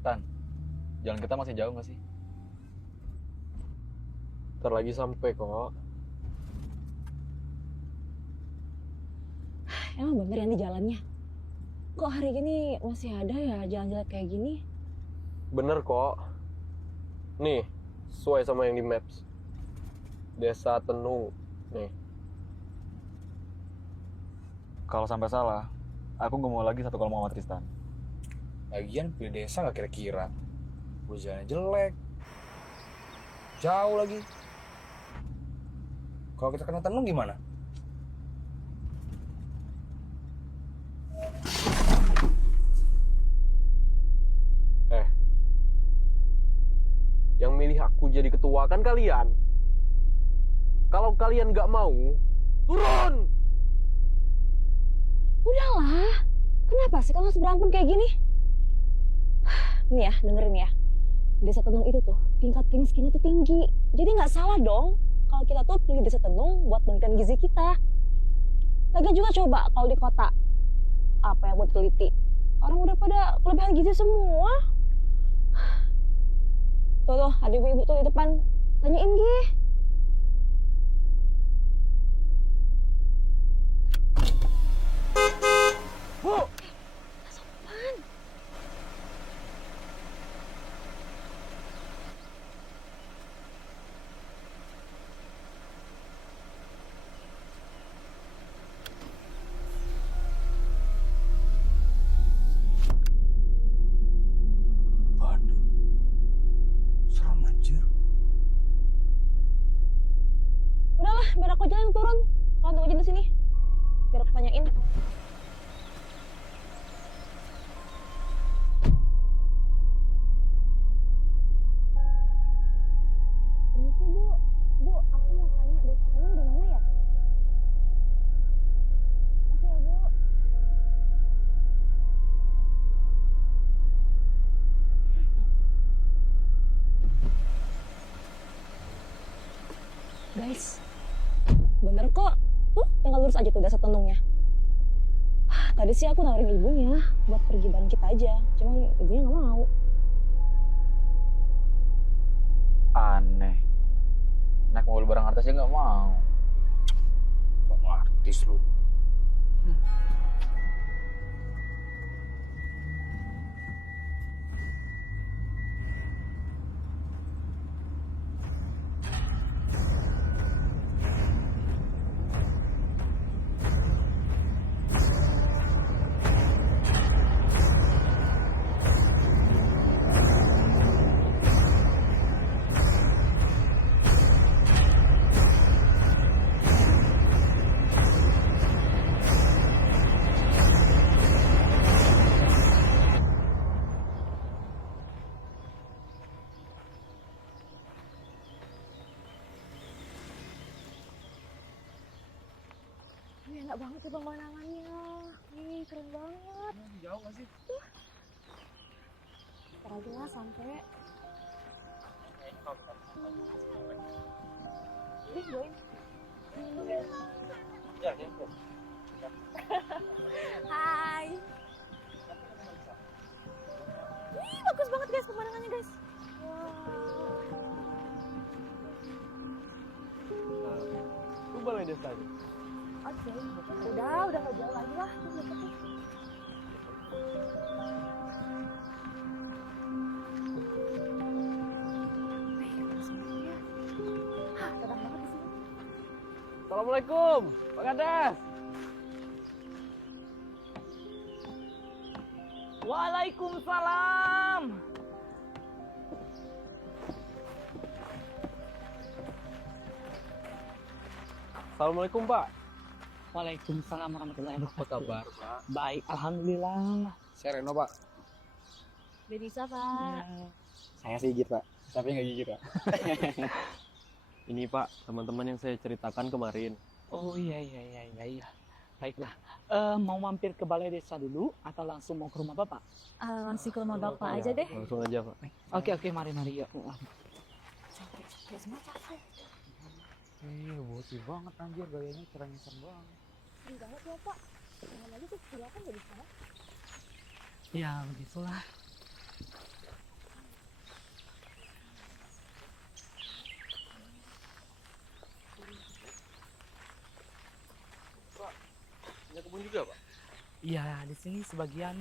Tan, jalan kita masih jauh nggak sih? Ntar lagi sampai kok. Emang bener ya nih jalannya? Kok hari ini masih ada ya jalan-jalan kayak gini? Bener kok. Nih, sesuai sama yang di Maps. Desa Tenung. Nih. Kalau sampai salah, aku nggak mau lagi satu kalau mau sama Tristan. Lagian pilih desa nggak kira-kira. Jalannya jelek. Jauh lagi. Kalau kita kena tenung gimana? Yang milih aku jadi ketua kan kalian. Kalau kalian nggak mau, turun! Udahlah, kenapa sih kalau harus berantem kayak gini? Nih ya, dengerin ya. Desa Tenung itu tuh tingkat kemiskinannya tuh tinggi. Jadi nggak salah dong kalau kita tuh pilih Desa Tenung buat penelitian gizi kita. Lagian juga coba kalau di kota, apa yang mau diteliti? Orang udah pada kelebihan gizi semua. Tuh, ada ibu-ibu tuh di depan. Tanyain Gih. Bu! Sopan. Waduh. Serem anjir. Udahlah, biar aku aja yang turun. Kalian tunggu aja di sini. Biar aku tanyain. Permisi Bu, Bu, aku mau tanya Desa Tenung di mana ya? Makasih ya Bu. Guys, bener kok. Tuh, tinggal lurus aja tuh Desa Tenungnya. Tadi sih aku nawarin ibunya buat pergi bareng kita aja. Cuman ibunya nggak mau. Aneh. Naik mobil bareng artis aja nggak mau. Sok artis lu. Ini enak banget sih pemandangannya. Ih, keren banget. Jauh nggak sih? Ntar aja lah sampai. Ih, join. Ya, ya. Hai. Ih, bagus banget guys pemandangannya guys. Lu balai desanya. Oke, udah nggak jauh lagi lah. Tuh deket tuh. Hah, terang banget di sini. Assalamualaikum, Pak Kades. Waalaikumsalam. Assalamualaikum, Pak. Waalaikumsalam warahmatullahi Apa wabarakatuh. kabar, Pak? Baik, alhamdulillah. Saya Reno, Pak. Denisa, Pak. Saya Sigit, Pak. Tapi nggak gigit, Pak. Ini Pak, teman-teman yang saya ceritakan kemarin. Oh iya. Baiklah. Mau mampir ke balai desa dulu atau langsung mau ke rumah Bapak? Langsung ke rumah Bapak aja deh. Langsung aja, Pak. Oke, mari yuk. Capek semua capek. Iya, bocil banget anjir, gayanya keren-keren banget. Sering banget ya, Pak. Jangan lagi tuh kelihatan jadi salah. Ya, begitulah. berkebun juga, Pak? Iya, di sini sebagian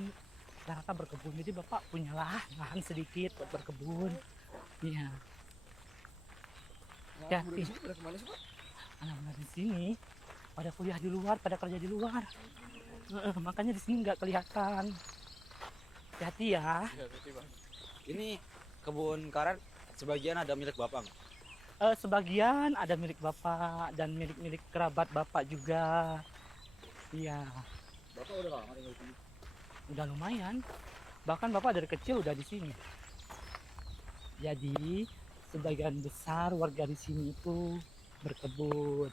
rata berkebun. Jadi Bapak punya lahan sedikit buat berkebun. Iya. Ya, Udah di sini pada kemana sih, Pak? anak-anak di sini pada kuliah di luar, pada kerja di luar. Makanya di sini nggak kelihatan. Hati-hati ya. Iya, berarti, Bang. Ini kebun karet sebagian ada milik Bapak nggak? Sebagian ada milik Bapak dan milik-milik kerabat Bapak juga. Iya, Bapak udah lama tinggal di sini? udah lumayan. Bahkan Bapak dari kecil udah di sini. Jadi, sebagian besar warga di sini itu berkebun.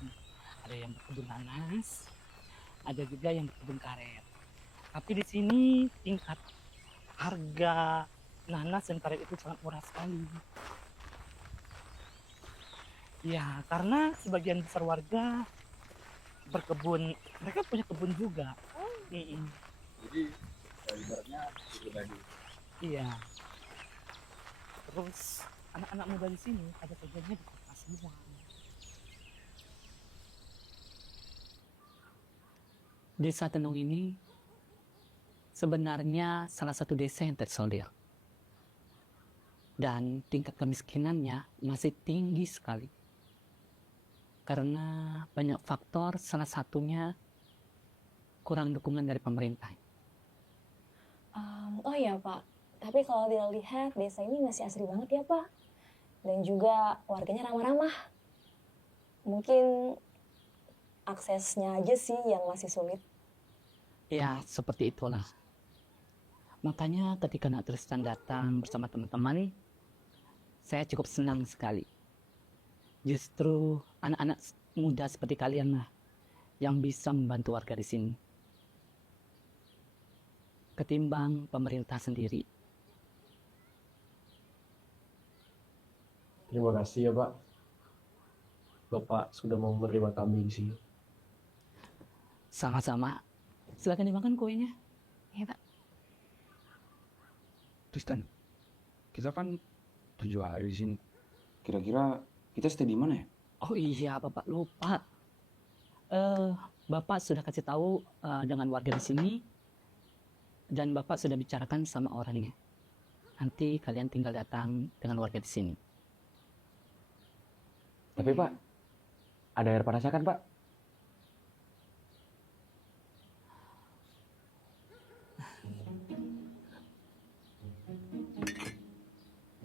Ada yang berkebun nanas, ada juga yang berkebun karet. Tapi di sini tingkat harga nanas dan karet itu sangat murah sekali. Ya, karena sebagian besar warga berkebun, mereka punya kebun juga. Mm-mm. Jadi, ibaratnya pribadi. Iya. Terus anak-anak muda di sini pada kerjanya di kota semua. Desa Tenung ini sebenarnya salah satu desa yang terisolir. Dan tingkat kemiskinannya masih tinggi sekali. Karena banyak faktor, salah satunya kurang dukungan dari pemerintah. Oh iya Pak, tapi kalau dilihat desa ini masih asri banget ya Pak. Dan juga warganya ramah-ramah. Mungkin aksesnya aja sih yang masih sulit. Ya, seperti itulah. Makanya ketika Nak Tristan datang bersama teman-teman, saya cukup senang sekali. Justru anak-anak muda seperti kalian lah yang bisa membantu warga di sini. Ketimbang pemerintah sendiri. Terima kasih ya Pak. Bapak sudah mau menerima kami di sini. Sama-sama. Silakan dimakan kuenya. Ya Pak. Tristan, kita kan 7 hari di sini. Kira-kira kita stay di mana ya? Oh iya, Bapak lupa. Bapak sudah kasih tahu dengan warga di sini. Dan Bapak sudah bicarakan sama orangnya. Nanti kalian tinggal datang dengan warga di sini. Tapi Pak, ada air panasnya kan Pak?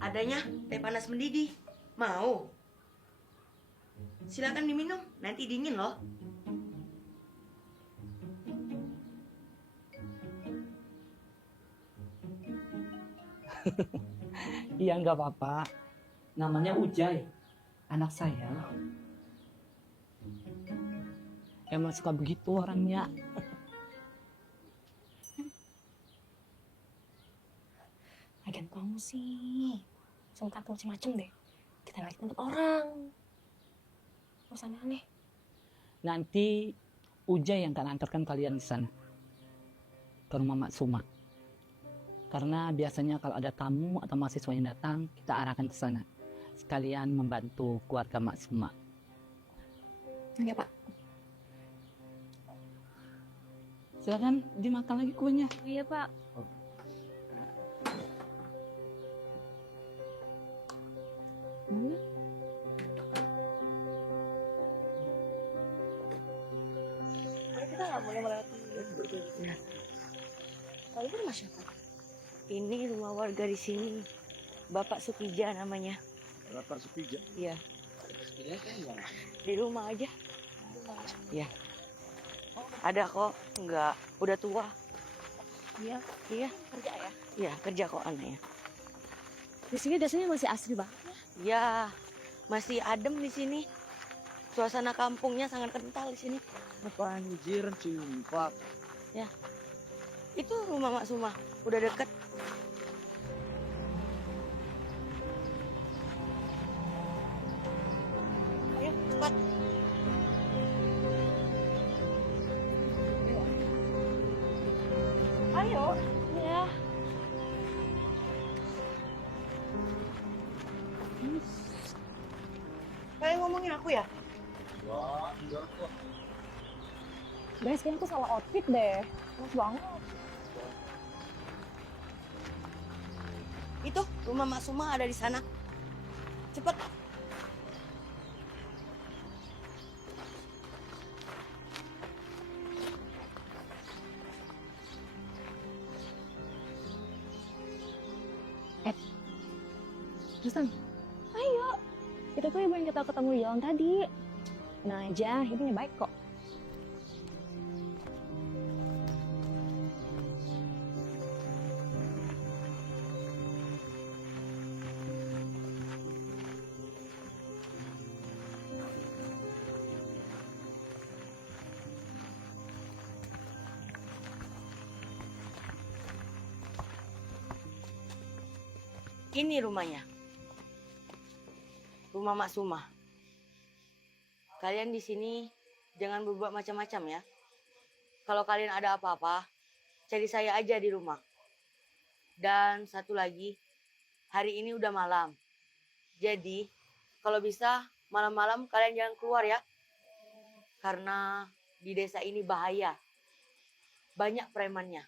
Adanya teh panas mendidih. Mau? Silakan diminum, nanti dingin loh. Iya, nggak apa-apa. Namanya Ujai, anak saya. Emang suka begitu orangnya. Lagian kamu sih sengkat macem-macem deh. Kita balik tempat orang. Urusan aneh. Nanti Ujai yang akan antarkan kalian di sana. Ke rumah Mak Suma. Karena biasanya kalau ada tamu atau mahasiswa yang datang, kita arahkan ke sana. Sekalian membantu keluarga Mak Suma. Oke Pak. Silakan dimakan lagi kuenya. Iya Pak. Mana? Kita nggak boleh melewati. Nah, Kalau itu rumah siapa? ini rumah warga di sini. Bapak Sukija namanya. Bapak Supija. Iya, Supija kan gimana? di rumah aja. Iya. Ada kok, enggak. Udah tua. Iya. Iya, Kerja ya. iya kerja kok anaknya. Di sini desanya masih asri banget. Ya, masih adem di sini. Suasana kampungnya sangat kental di sini. Apa anjir, sumpah. Itu rumah Mak Suma, udah deket. Ayo, cepat. Ayo. Iya. Kalian ngomongin aku ya? Wah, enggak kok. Guys, kayaknya aku salah outfit deh. Mas banget. Itu rumah Mak Suma ada di sana. Cepet. Tristan, ayo. Itu tuh ibu yang kita ketemu di jalan tadi. Tenang aja, ibunya baik kok. Ini rumahnya. Rumah Mak Suma. Kalian di sini jangan berbuat macam-macam ya. Kalau kalian ada apa-apa, cari saya aja di rumah. Dan satu lagi, hari ini udah malam. Jadi, kalau bisa malam-malam kalian jangan keluar ya. Karena di desa ini bahaya. Banyak premannya.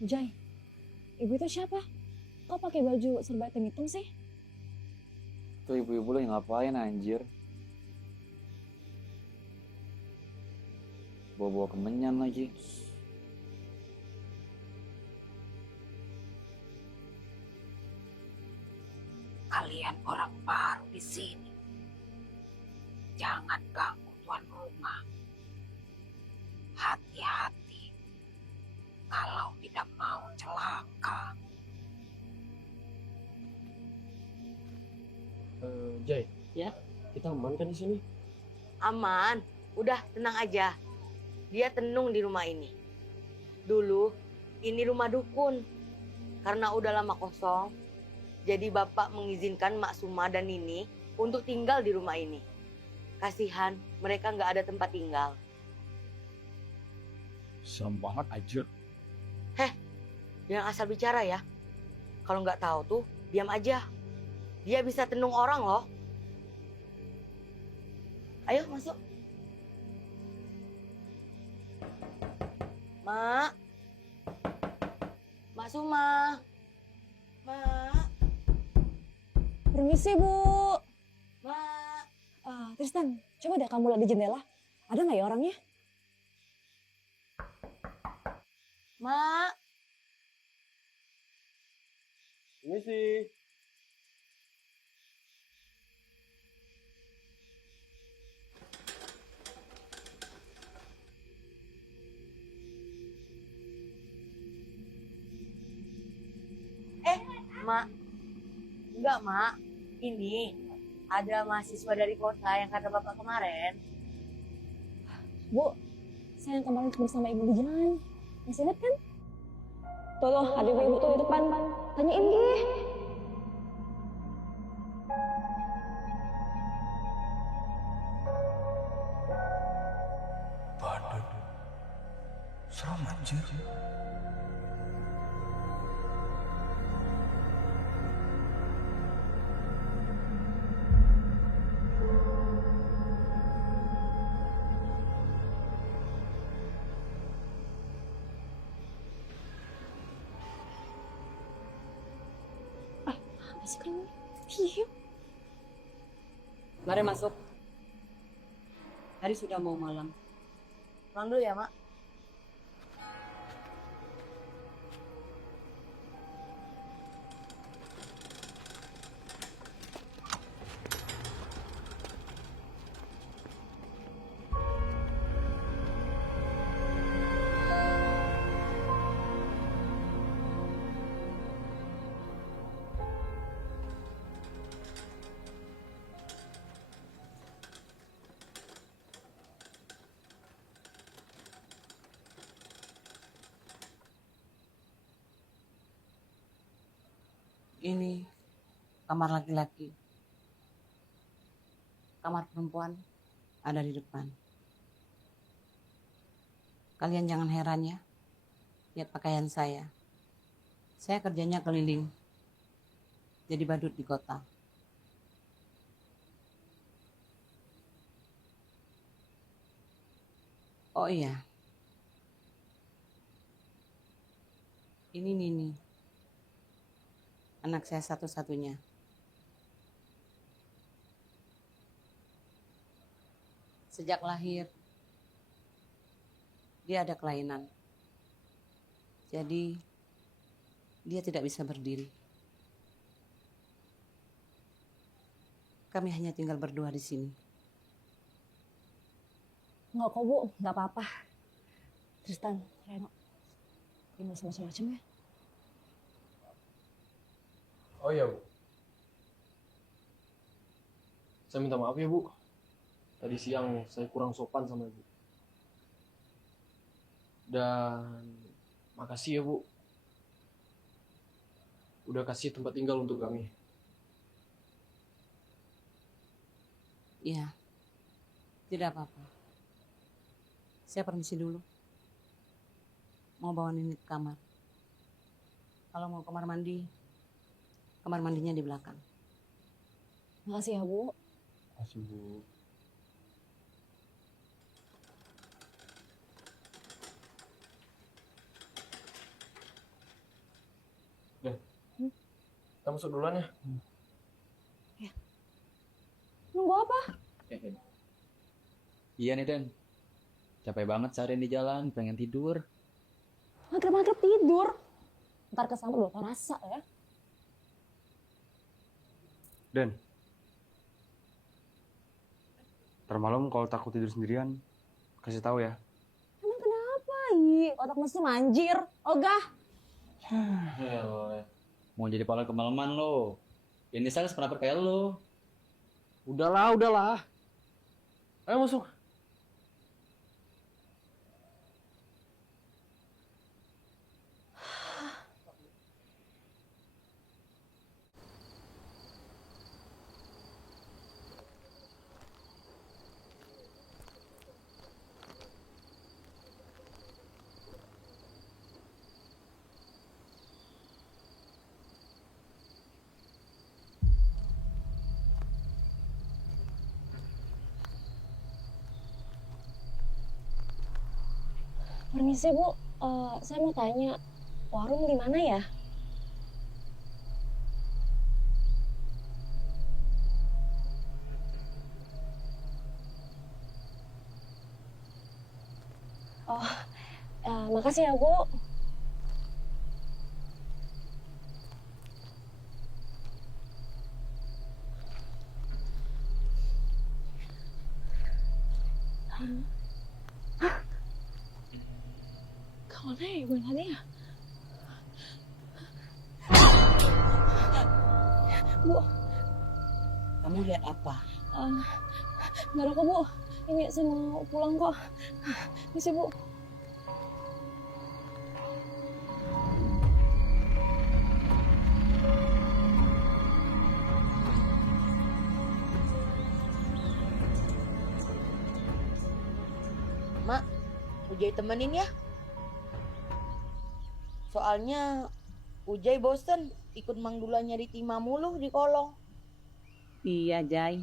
Jai, ibu itu siapa? Kok pakai baju serba hitam sih? Tuh ibu-ibu lagi ngapain anjir? Bawa-bawa kemenyan lagi. Kalian orang baru di sini. Jangan ganggu tuan rumah. Hati-hati kalau tidak mau celaka. Jai. Ya? Kita aman kan di sini? Aman, udah tenang aja. Dia tenung di rumah ini. Dulu ini rumah dukun. Karena udah lama kosong, jadi bapak mengizinkan Mak Suma dan Nini untuk tinggal di rumah ini. Kasihan, mereka nggak ada tempat tinggal. Serem banget anjir. Jangan asal bicara ya. Kalau nggak tahu tuh, diam aja. Dia bisa tenung orang loh. Ayo masuk. Mak. Mak Suma. Mak. Permisi, Bu. Mak. Tristan, coba deh kamu lihat di jendela. Ada nggak ya orangnya? Mak. Ini sih. Mak. Enggak, Mak. Ini ada mahasiswa dari kota yang kata bapak kemarin. Bu, saya yang kemarin ketemu sama ibu di jalan. Masih ingat kan? Tuh, ada ibu tuh di depan. Tanyain deh. Badut. Serem anjir. Apa sih kamu? Diam. Mari masuk. Hari sudah mau malam. Pulang dulu ya, Mak. Ini kamar laki-laki. Kamar perempuan ada di depan. Kalian jangan heran ya, Lihat pakaian saya. Saya kerjanya keliling. Jadi badut di kota. Oh iya. Ini Nini. Anak saya satu-satunya. Sejak lahir, dia ada kelainan. Jadi, dia tidak bisa berdiri. Kami hanya tinggal berdua di sini. Nggak kok, Bu. Nggak apa-apa. Tristan, Reno. Ini macam-macam ya. Oh iya, Bu. Saya minta maaf ya, Bu. Tadi siang saya kurang sopan sama Ibu. Dan makasih ya, Bu. Udah kasih tempat tinggal untuk kami. Iya, tidak apa-apa. Saya permisi dulu. Mau bawa Nini ke kamar. Kalau mau kamar mandinya di belakang. Makasih ya, Bu. Makasih, Bu. Dan, kita masuk duluan ya. Nunggu apa? Iya nih Den, capek banget seharian di jalan, pengen tidur. Maghrib-maghrib tidur. Ntar kesambut lupa rasa ya. Dan termalam kalau takut tidur sendirian, kasih tahu ya. Emang kenapa? Ih, otak mesti manjir. Ogah. Mau jadi pawal kemalaman lo. Ini saya pernah kayak lo. Udahlah, udahlah. Ayo masuk. Permisi, Bu. Saya mau tanya, warung di mana ya? Oh, makasih ya, Bu. Kemana ya ibu tadi ya? Bu, Kamu lihat apa? nggak ada kok, Bu. Ini saya mau pulang kok. Misi, Bu. Mak, Ujai temenin ya. Soalnya Ujai bosen ikut Mang Dula nyari timah mulu di kolong. Iya, Jai.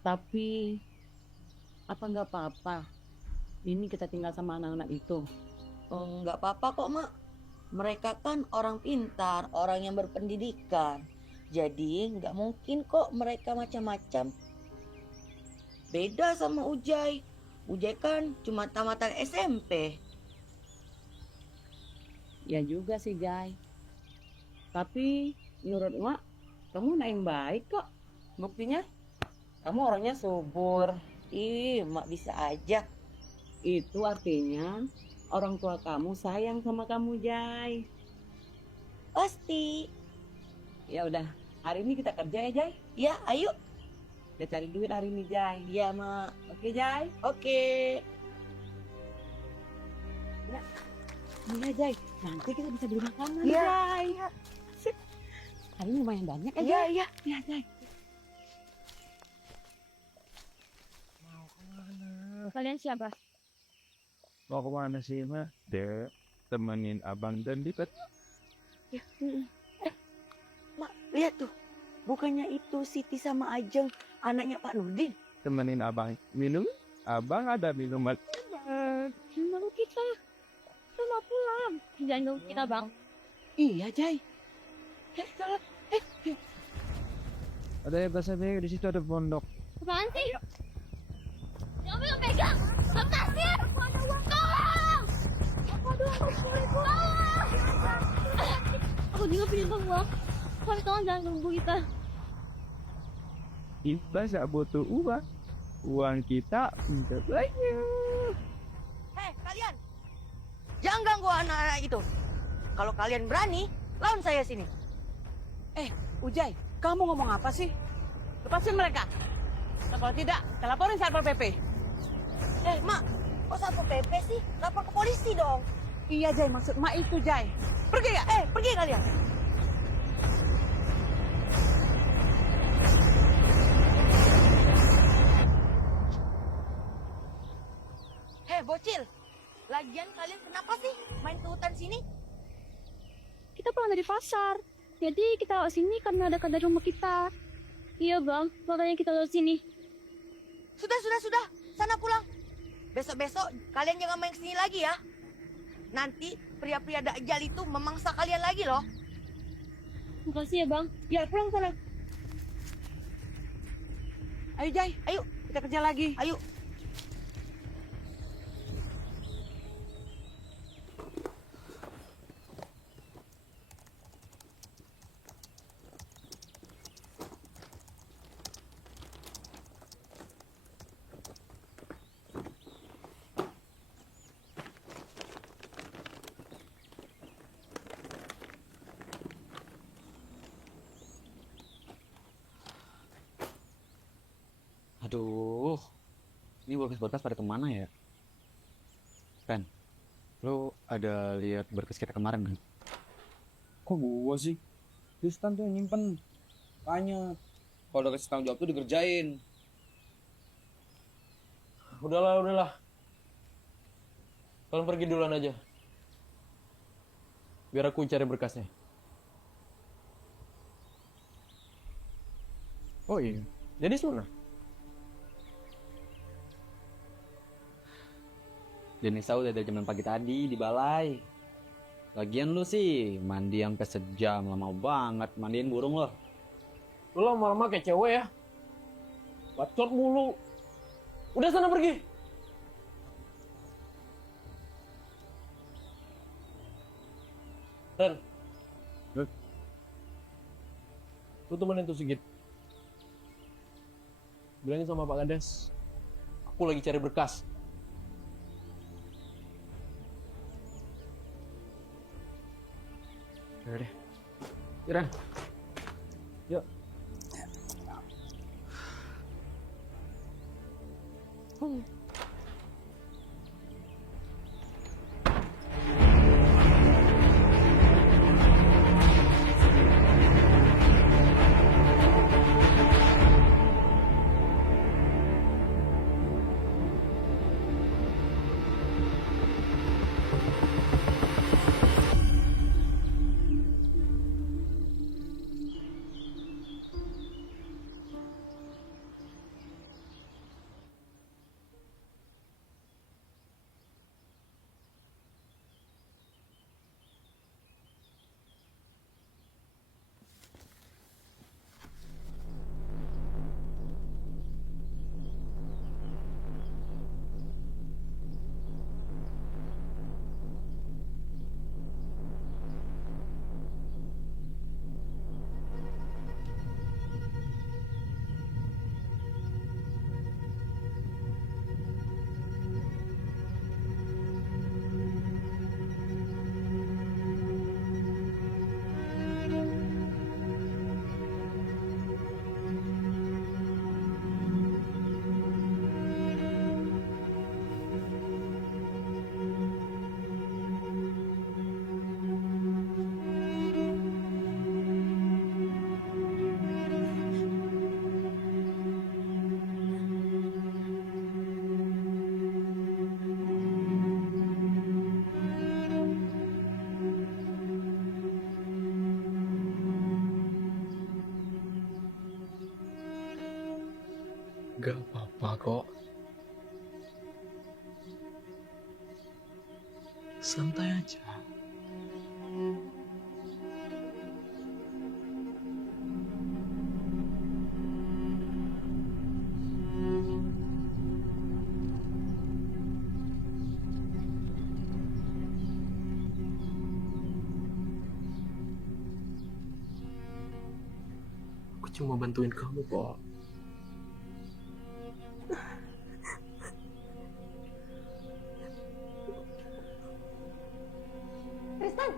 Tapi apa nggak apa-apa? Ini kita tinggal sama anak-anak itu. Nggak apa-apa kok, Mak. Mereka kan orang pintar, orang yang berpendidikan. Jadi nggak mungkin kok mereka macam-macam. Beda sama Ujai. Ujai kan cuma tamatan SMP. Ya juga sih, Jai. Tapi menurut Mak, kamu anak yang baik kok. Buktinya, kamu orangnya subur. Ih, Mak bisa aja. Itu artinya orang tua kamu sayang sama kamu, Jai. Pasti. Ya udah, hari ini kita kerja ya, Jai. Ya, ayo. Kita cari duit hari ini, Jai. Ya, Mak. Oke, Jai? Oke. Iya, Jai. Nanti kita bisa beli makanan, Iya. Jai. Sip. Hari ini lumayan banyak ya, Iya, Jai? iya. Iya, Jai. Kalian siapa? Mau kemana sih, Mbak? Dek. temenin abang dan lipat. Ya. Mak, lihat tuh. Bukannya itu Siti sama Ajeng, anaknya Pak Nurdin. Temenin abang minum. Abang ada minuman. Lalu kita mau pulang. Jangan nunggu kita bang. Iya, Jai. Jalan. Ada yang bahasa Melayu, di situ ada pondok. Apaan sih? Jangan pegang. Lepasin. Tolong. Aku juga punya uang. Tolong jangan nunggu kita. Kita tak butuh uang. Uang kita untuk banyak. Hei, kalian! Jangan ganggu anak-anak itu. Kalau kalian berani, lawan saya sini. Ujai, kamu ngomong apa sih? Lepasin mereka. Nah, kalau tidak, kita laporin Satpol PP. Mak, kok Satpol PP sih? Lapor ke polisi dong. Iya, Jai, maksud Mak itu, Jai. Pergi ya? Pergi kalian. Bocil. Lagian kalian kenapa sih main ke hutan sini? Kita pulang dari pasar. Jadi kita lewat sini karena dekat dari rumah kita. Iya bang, makanya kita lewat sini. Sudah. Sana pulang. Besok-besok kalian jangan main kesini lagi ya. Nanti pria-pria Dajjal itu memangsa kalian lagi loh. Makasih ya bang. Ya, pulang sana. Ayo, Jai. Ayo. Kita kerja lagi. Ayo. Aduh, ini berkas-berkas pada kemana ya? Ren, lo ada lihat berkas kita kemarin kan? Kok gua sih? Tristan tuh yang nyimpen. Tanya. Kalau udah kasih tanggung jawab tuh dikerjain. Udahlah. Kalian pergi duluan aja. Biar aku cari berkasnya. Oh iya, jadi mana? Denisa udah dari jam 6 pagi tadi di balai. Lagian lu sih mandi sampai sejam, lama banget. Mandiin burung lo. Lu lama-lama kayak cewek ya. Bacot mulu. Udah sana pergi. Ren. Lu temenin tuh Sigit. Bilangin sama Pak Kades. Aku lagi cari berkas. Udah deh. Ren. Yuk. Gak apa-apa kok. Santai aja. Aku cuma bantuin kamu kok. Tristan,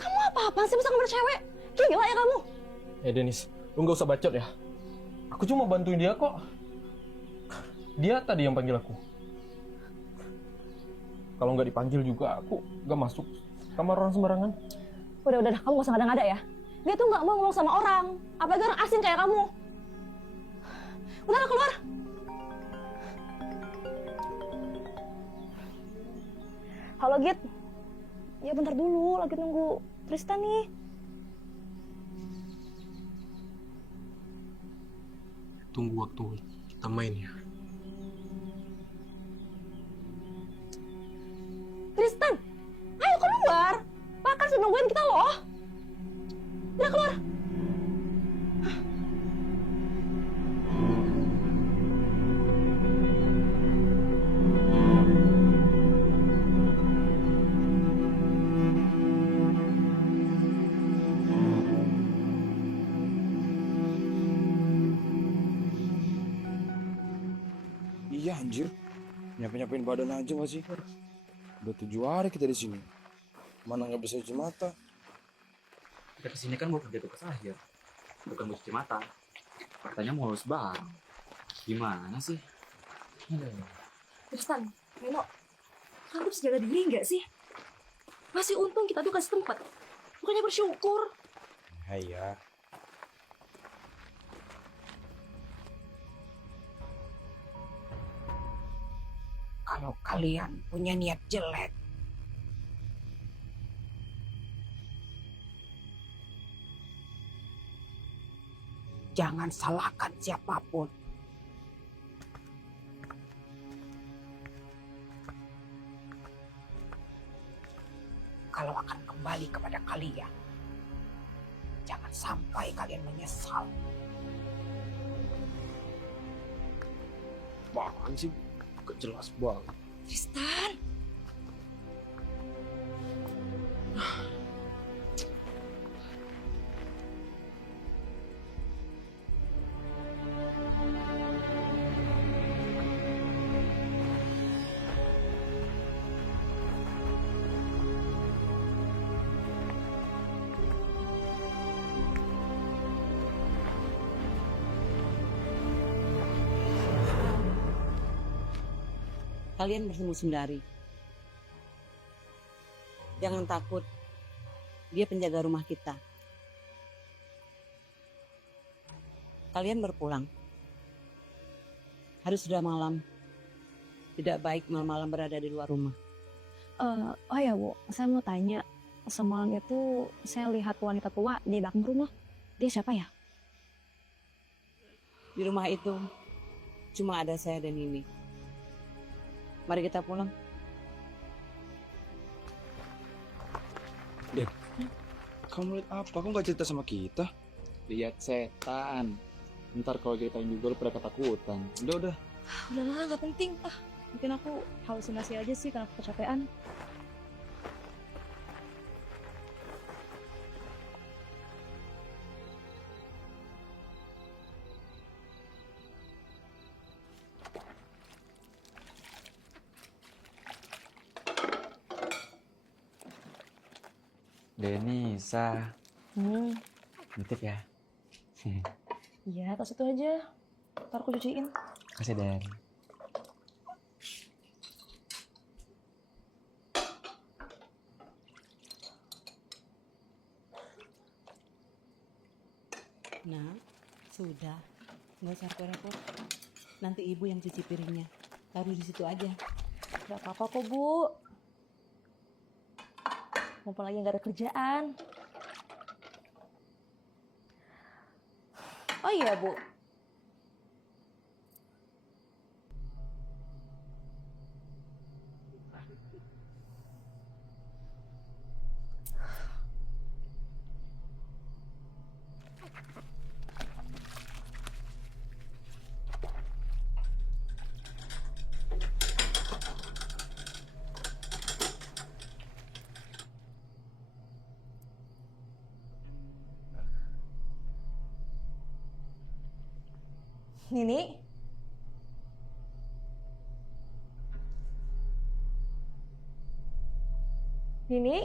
kamu apa-apaan sih bisa ngambil cewek? Gila ya kamu. Denis, lu nggak usah bacot ya. Aku cuma bantuin dia kok. Dia tadi yang panggil aku. Kalau nggak dipanggil juga aku nggak masuk kamar orang sembarangan. Udah, kamu gak usah ngada-ngada ya. Dia tuh nggak mau ngomong sama orang, apalagi orang asing kayak kamu. Udah, keluar. Halo, Git. Ya bentar dulu, lagi nunggu Tristan nih. Tunggu waktu kita main ya. Tristan, ayo keluar. Pak kan sudah nungguin kita loh. Udah, keluar. Iya anjir, nyapain badan aja nggak sih? Udah 7 hari kita di sini, mana nggak bisa cuci mata. Kita kesini kan mau kerja tugas akhir, bukan mau cuci mata. Katanya mau lulus bareng. Gimana sih? Tristan, Meno, kamu bisa jaga diri nggak sih? Masih untung kita tuh kasih tempat. Bukannya bersyukur. Iya. Kalau kalian punya niat jelek, jangan salahkan siapapun. Kalau akan kembali kepada kalian, jangan sampai kalian menyesal. Apaan sih? Gak jelas banget. Tristan. Kalian bertemu Sundari. Jangan takut. Dia penjaga rumah kita. Kalian berpulang. Harus sudah malam. Tidak baik malam-malam berada di luar rumah. Oh ya Bu, saya mau tanya. Semalam itu saya lihat wanita tua di belakang rumah. Dia siapa ya? Di rumah itu cuma ada saya dan Nini. Mari kita pulang. Kamu lihat apa? Kamu gak cerita sama kita? Lihat setan. Ntar kalau kita juga lu pada ketakutan. Udah. Udahlah, nggak penting. Mungkin aku halusinasi aja sih karena aku kecapean. Denisa. Nitip ya. Iya, tas itu aja. Ntar aku cuciin. Kasih Den. Nah, sudah. Nggak usah repot-repot. Nanti ibu yang cuci piringnya. Taruh di situ aja. Gak apa-apa kok Bu. Mumpung lagi nggak ada kerjaan. Oh iya Bu, Nini? Nini?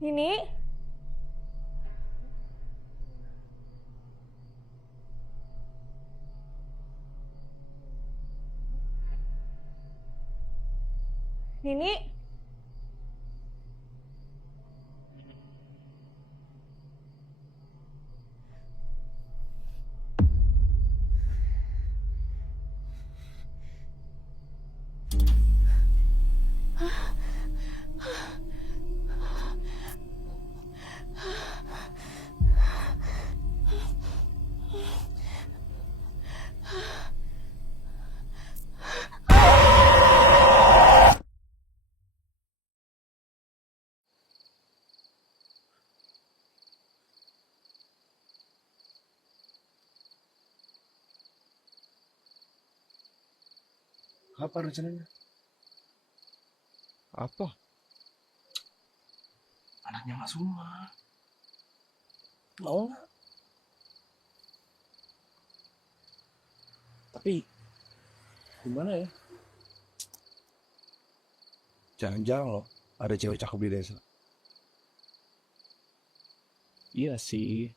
Nini? Nini? Apa rencananya? Apa? Anaknya Mak Suma. Mau nggak? Tapi gimana ya? Jangan-jangan loh ada cewek cakep di desa. Iya sih.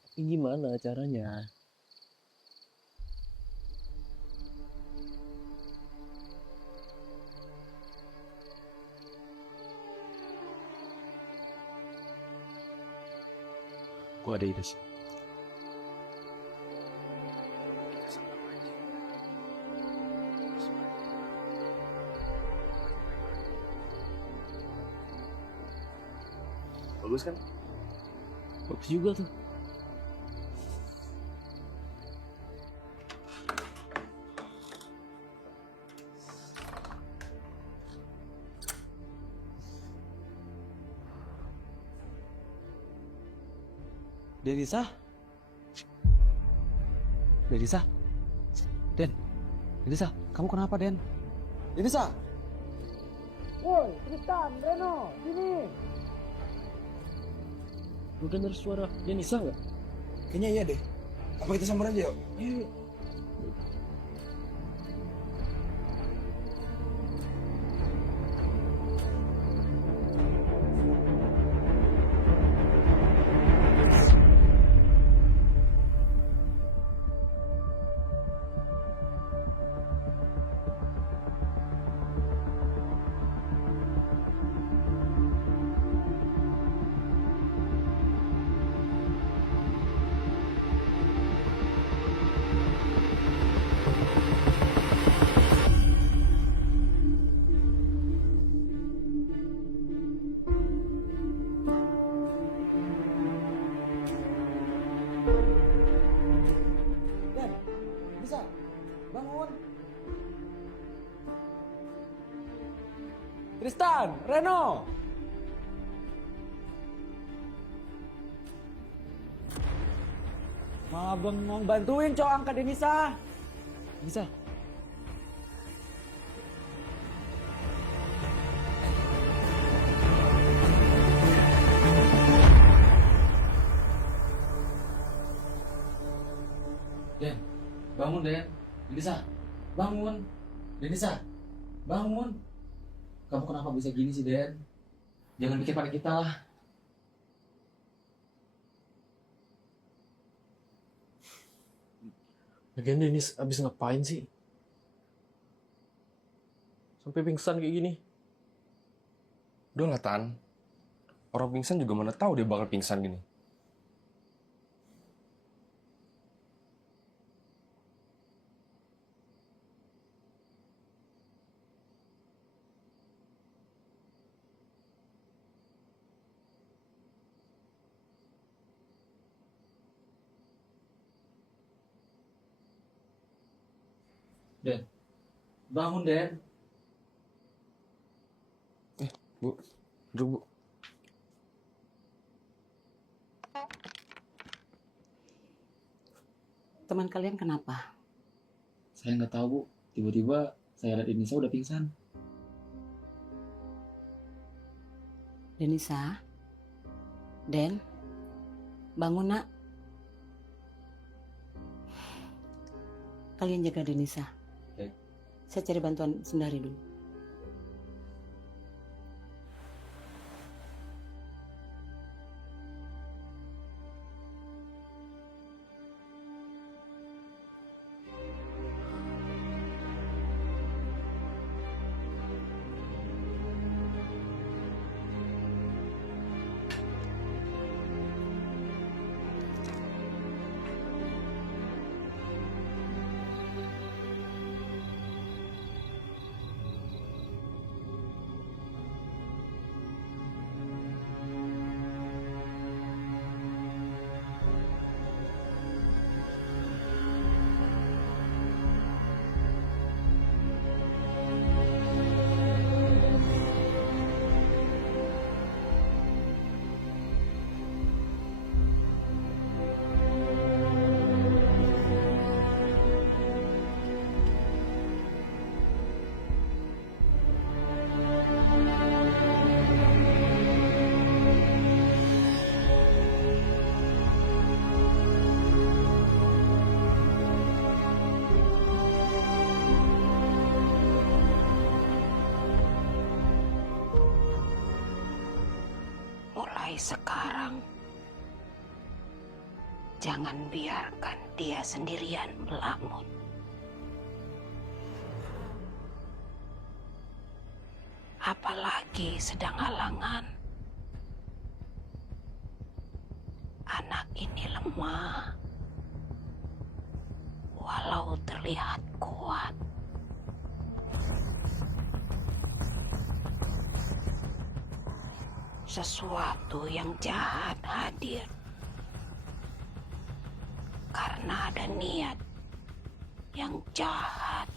Tapi gimana caranya? Gue ada ide sih. Bagus kan? Bagus juga tuh. Denisa? Denisa? Den? Denisa, kamu kenapa, Den? Denisa? Woi, Tristan, Reno, sini. Lu denger suara Denisa nggak? Kayaknya iya deh. Apa kita samperin aja yuk? Iya. Den, bisa? Bangun. Tristan, Reno. Malah bengong, bantuin cowok angkat Denisa. Bisa? Den, bangun Den. Denisa, bangun. Denisa, bangun. Kamu kenapa bisa gini sih Den? Jangan pikir pada kita lah. Lagian Denis abis ngapain sih? Sampai pingsan kayak gini. Udah lah Tan, orang pingsan juga mana tahu dia bakal pingsan gini. Den, bangun Den. Bu, duduk Bu. Teman kalian kenapa? Saya nggak tahu Bu. Tiba-tiba saya lihat Denisa udah pingsan. Denisa, Den, bangun nak. Kalian jaga Denisa. Oke. Saya cari bantuan Sundari dulu. Mulai sekarang, jangan biarkan dia sendirian melamun. Apalagi sedang halangan. Anak ini lemah, walau terlihat kuat. Sesuatu yang jahat hadir karena ada niat yang jahat.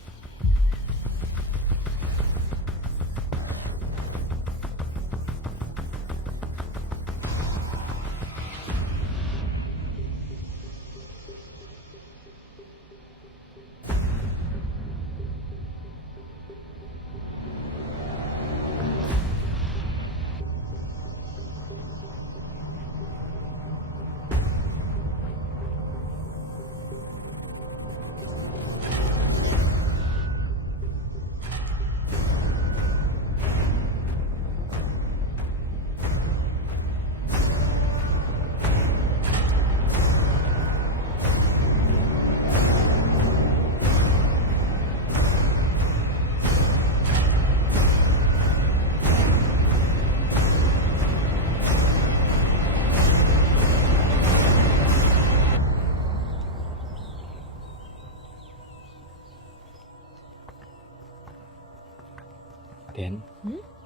Den,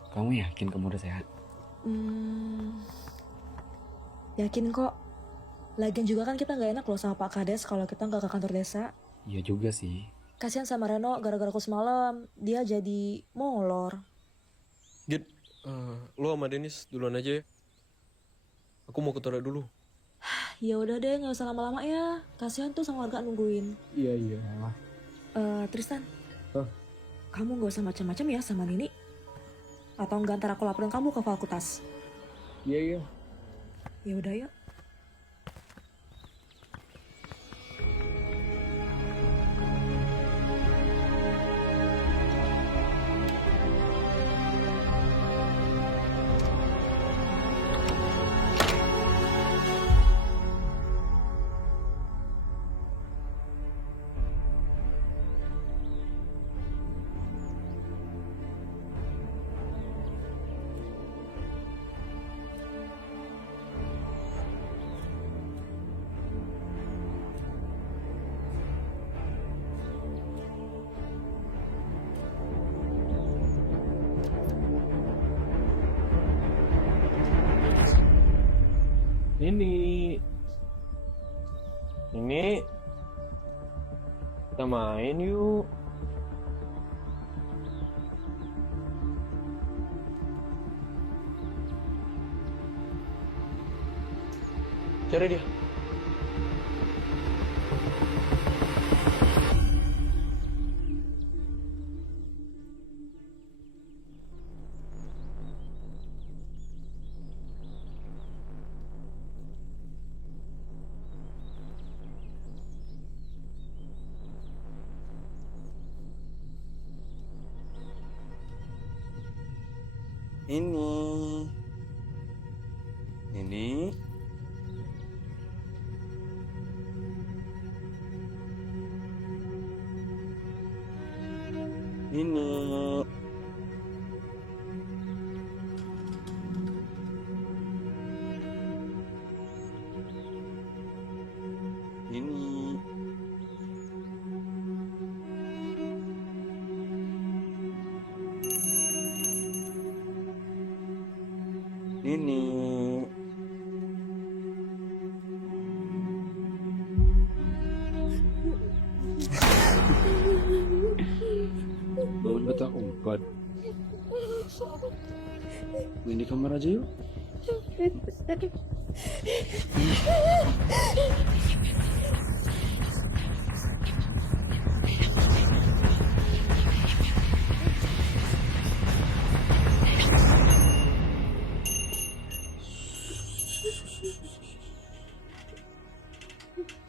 kamu yakin kamu udah sehat? Yakin kok. Lagian juga kan kita nggak enak loh sama Pak Kades kalau kita nggak ke kantor desa. Iya juga sih. Kasihan sama Reno gara-gara aku semalam dia jadi molor. Git, lu sama Denis duluan aja ya. Aku mau ke toilet dulu. Ya udah deh, nggak usah lama-lama ya. Kasihan tuh sama warga nungguin. Iya. Tristan. Hah? Kamu nggak usah macam-macam ya sama Nini. Atau enggak ntar aku laporin kamu ke fakultas. Iya. Ya udah yuk. Ini kita main yuk. Cari dia. Ini. Ini. Ini. Ini. Ini. Bangun bata umpat. Main di kamar aja yuk.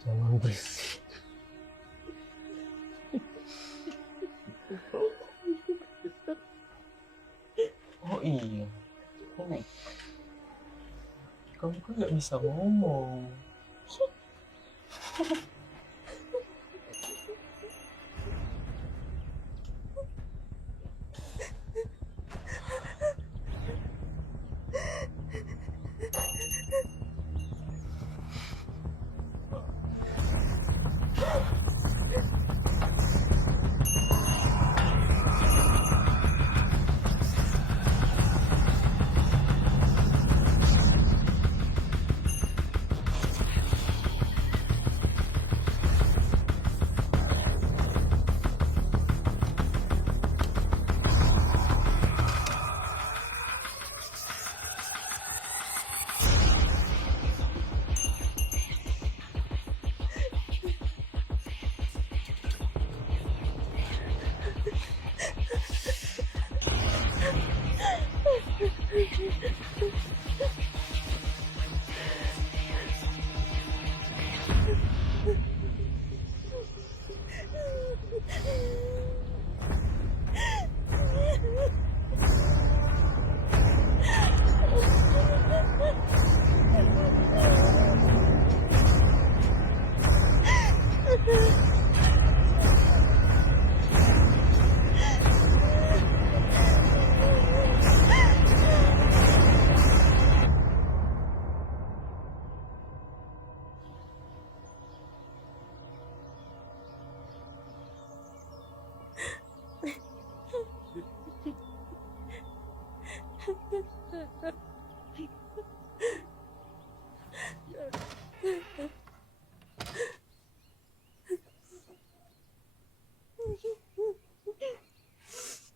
Jangan berisik. Oh iya, kamu kan nggak bisa ngomong.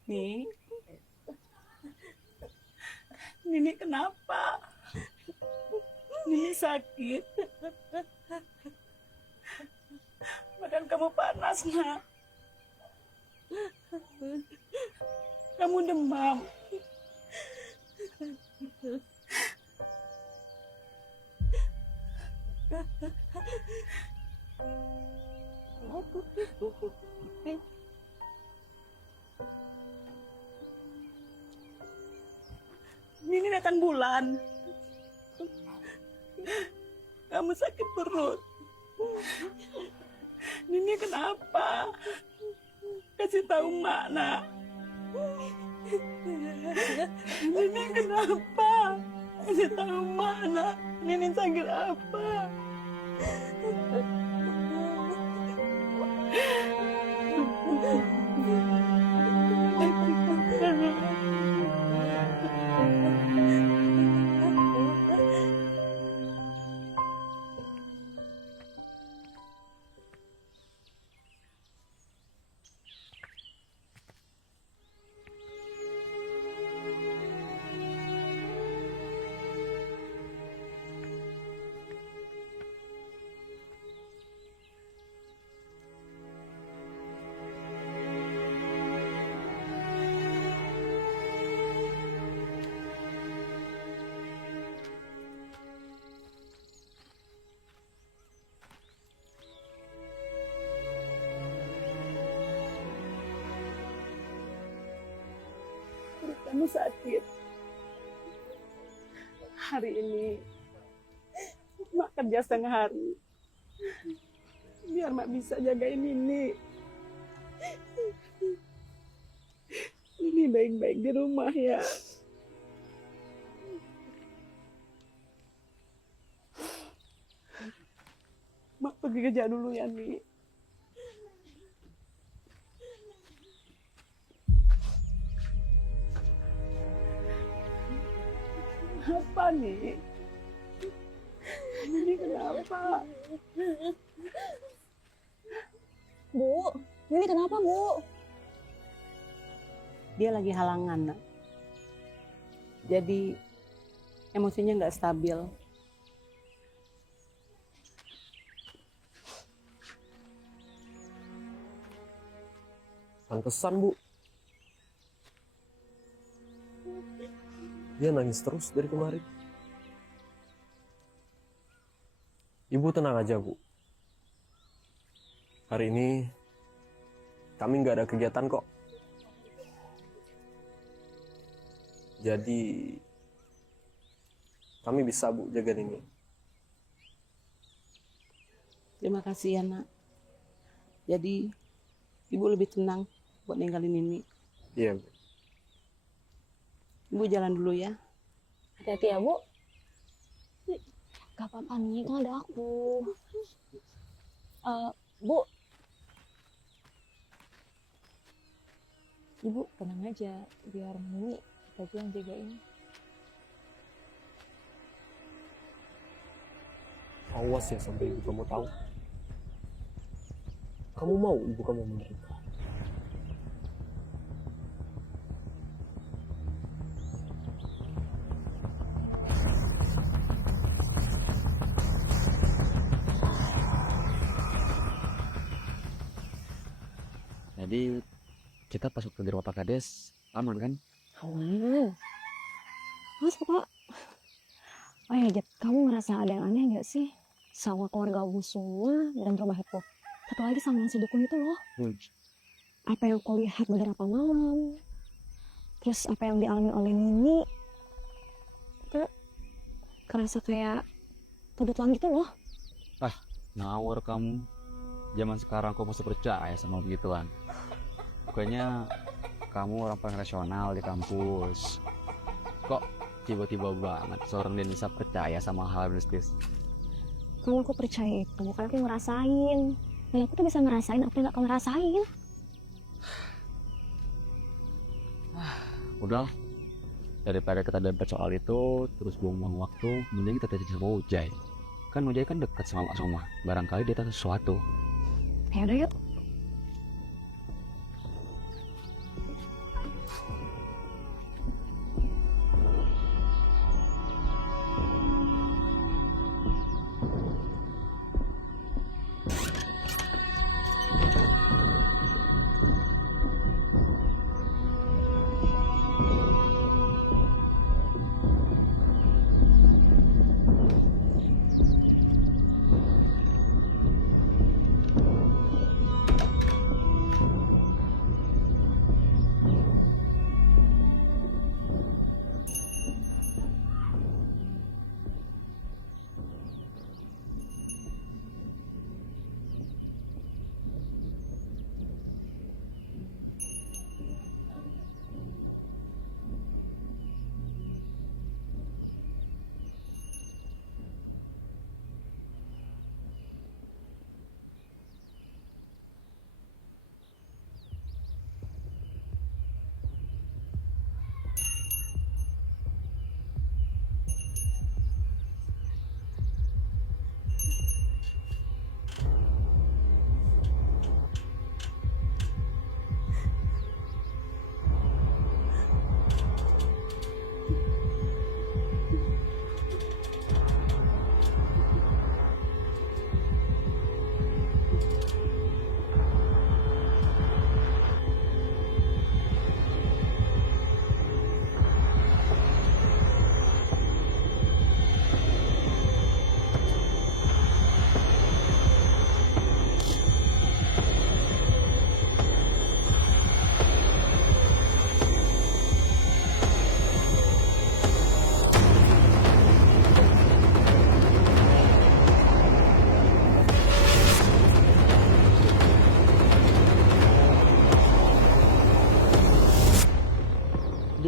Nih, Nini kenapa? Nini sakit. Badan kamu panas, nak. Kamu demam. Nini datang bulan. Kamu sakit perut. Nini kenapa? Kasih tahu Mak, nak. Nini kenapa? Kasih tahu Mak, nak. Nini sakit apa? Kamu sakit. Hari ini Mak kerja setengah hari. Biar Mak bisa jagain ini. Ini baik-baik di rumah ya. Mak pergi kerja dulu ya, Ni. Apa nih? Ini kenapa? Bu, ini kenapa, Bu? Dia lagi halangan, Nak. Jadi emosinya nggak stabil. Pantesan, Bu. Dia nangis terus dari kemarin. Ibu tenang aja, Bu. Hari ini kami nggak ada kegiatan kok. Jadi kami bisa, Bu, jagain ini. Terima kasih ya, Nak. Jadi Ibu lebih tenang buat ninggalin ini. Iya, Bu. Ibu jalan dulu ya. Hati-hati ya, Bu. Gak apa-apa nih, kan ada aku. Bu. Ibu tenang aja, biar Mimi kita aja yang jagain. Awas ya sampai ibu kamu tahu. Kamu mau ibu kamu menderita? Jadi kita pas waktu di rumah Pak Kades aman kan? Aman. Mas, Pak. Oh ya, Jet, kamu ngerasa ada yang aneh nggak sih sama keluarga kamu semua dan rumah itu? Satu lagi sama si dukun itu loh. Apa yang kau lihat beberapa malam, terus apa yang dialami oleh Nini, itu kerasa kayak kebetulan gitu loh. Ngawur kamu. Zaman sekarang kok masih percaya sama begituan? Pokoknya kamu orang paling rasional di kampus. Kok tiba-tiba banget seorang Denisa percaya sama hal mistis? Kalau aku percaya itu, bukan aku ngerasain. Dan aku tuh bisa ngerasain apa yang gak kamu rasain. Udah, daripada kita debat soal itu terus buang-buang waktu, mending kita tanya sama Ujai. Kan Ujai kan dekat sama Mak Soma. Barangkali dia tahu sesuatu. Ya udah yuk.